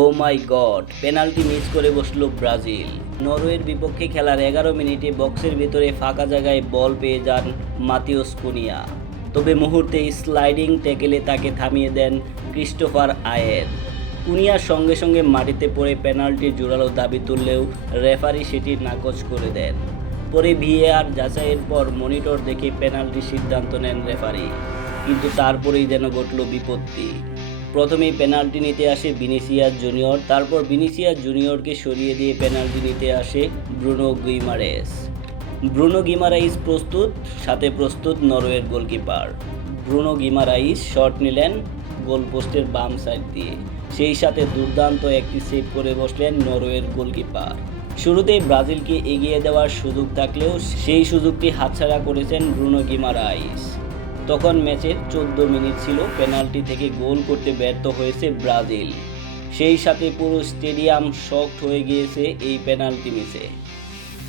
ও মাই god, penalty miss করে বসলো Brazil. নরওয়ের বিপক্ষে খেলার 11 মিনিটে বক্সের ভেতরে ফাঁকা জায়গায় বল পেয়ে যান মাতিওস কুনিয়া, তবে মুহূর্তে স্লাইডিং ট্যাকেলে তাকে থামিয়ে দেন ক্রিস্টোফার আয়ের। কুনিয়ার সঙ্গে সঙ্গে মাটিতে পড়ে পেনাল্টির জোরালো দাবি তুললেও রেফারি সেটি নাকচ করে দেন। পরে ভিএআর যাচাইয়ের পর মনিটর দেখে পেনাল্টির সিদ্ধান্ত নেন রেফারি, কিন্তু তারপরেই যেন ঘটল বিপত্তি। প্রথমেই পেনাল্টি নিতে আসে ভিনিসিয়াস জুনিয়র, তারপর ভিনিসিয়াস জুনিয়রকে সরিয়ে দিয়ে পেনাল্টি নিতে আসে ব্রুনো গিমারাইস প্রস্তুত, সাথে প্রস্তুত নরওয়ের গোলকিপার। ব্রুনো গিমারাইস শট নিলেন গোলপোস্টের বাম সাইড দিয়ে, সেই সাথে দুর্দান্ত একটি সেভ করে বসলেন নরওয়ের গোলকিপার। শুরুতেই ব্রাজিলকে এগিয়ে দেওয়ার সুযোগ থাকলেও সেই সুযোগটি হাতছাড়া করেছেন ব্রুনো গিমারাইস। তখন ম্যাচের 14 মিনিট ছিল, পেনাল্টি থেকে গোল করতে ব্যর্থ হয়েছে ব্রাজিল। সেই সাথে পুরো স্টেডিয়াম শকড হয়ে গিয়েছে এই পেনাল্টি মিসে।